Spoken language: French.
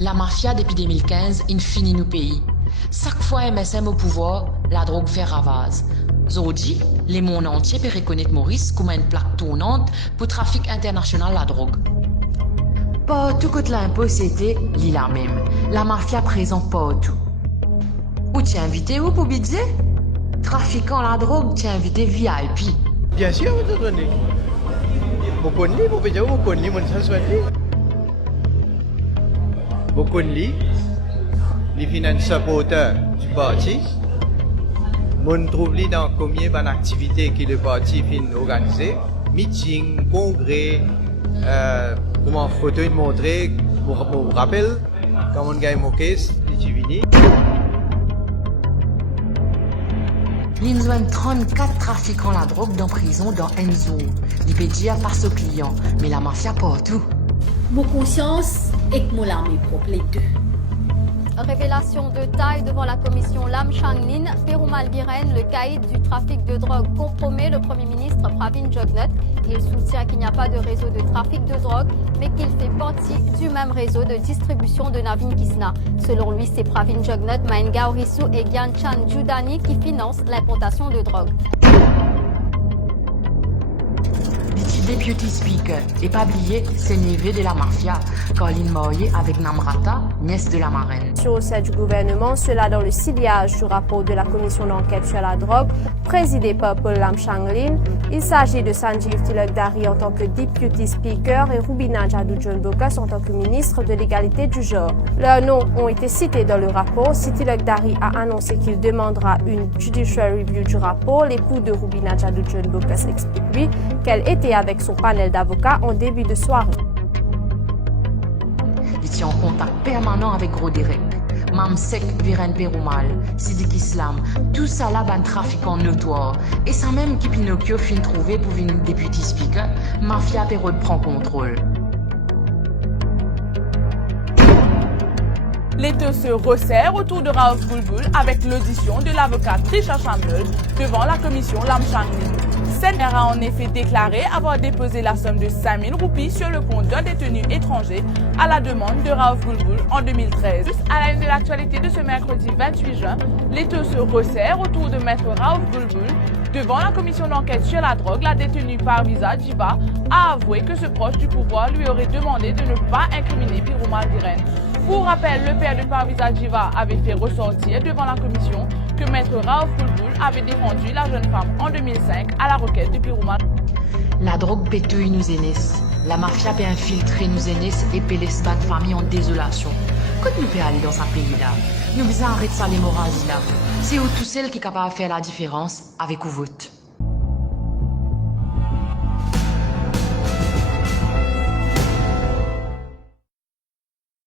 La mafia depuis 2015 infinit nous pays. Chaque fois MSM au pouvoir, la drogue fait ravage. Aujourd'hui, les mondes entiers peuvent reconnaître Maurice comme une plaque tournante pour trafic international la drogue. Pas tout que l'impôt c'était l'île même. La mafia présente partout. Où t'es invité où pour bidzer? Trafiquant la drogue, t'es invité VIP. Bien sûr, vous entendez. Vous connaissez, vous pouvez vous connaissez, mon sens vous connaissez, les finances supporters du parti. Mon trouve dans combien d'activités que le parti fin organisé, meeting, congrès, comment photo une montrer, vous rappelle, quand on gagne mon caisse, les Tivini. L'Inzouane 34 trafiquants la drogue dans prison dans Enzo. L'IPDIA passe aux clients, mais la mafia partout. Mon conscience et que mon armée propre les deux. Révélation de taille devant la commission Lam Changlin, Perumal Biren, le caïd du trafic de drogue, compromet le Premier ministre Pravin Jugnauth. Il soutient qu'il n'y a pas de réseau de trafic de drogue, mais qu'il fait partie du même réseau de distribution de Navin Kisna. Selon lui, c'est Pravin Jugnauth, Maenga Orisu et Gyanchan Judani qui financent l'importation de drogue. Deputy Speaker, et pas oublier, c'est Nivé de la mafia, Colin mariée avec Namrata, nièce de la marraine. Sur le du gouvernement, cela dans le sillage du rapport de la commission d'enquête sur la drogue, présidée par Paul Lam Changlin. Il s'agit de Sanjeev Tilak Dari en tant que Deputy Speaker et Rubina Jadoo Bokas en tant que ministre de l'égalité du genre. Leurs noms ont été cités dans le rapport. Si Tilak Dari a annoncé qu'il demandera une judicial review du rapport, l'époux de Rubina Jadoo Bokas explique lui qu'elle était avec son panel d'avocats en début de soirée. Il tient en contact permanent avec Gros Direct, Mamsek Viren Perumal, Sidik Islam, tout ça là ban trafiquant notoire. Et ça même qui Pinocchio fin trouvé pour venir député speaker, mafia Perrault prend contrôle. L'étau se resserre autour de Raouf Boulboul avec l'audition de l'avocat Trisha Chambeul devant la commission Lam Changlin. CNR a en effet déclaré avoir déposé la somme de 5 000 roupies sur le compte d'un détenu étranger à la demande de Raouf Boulboul en 2013. À la une de l'actualité de ce mercredi 28 juin, l'étau se resserre autour de maître Raouf Boulboul. Devant la commission d'enquête sur la drogue, la détenue Parviza Djiba a avoué que ce proche du pouvoir lui aurait demandé de ne pas incriminer Perumal Biren. Pour rappel, le père de Parviza Djiba avait fait ressortir devant la commission que maître Raouf Boulboul avait défendu la jeune femme en 2005 à la requête de Perumal. La drogue pétouille nous aînés. La mafia peut infiltrer nous aînés et peut laisser de famille en désolation. Quand nous pouvons aller dans un pays-là, nous besoin arrêter ça l'hémorragie là. C'est où tout seul qui est capable de faire la différence avec vous vote.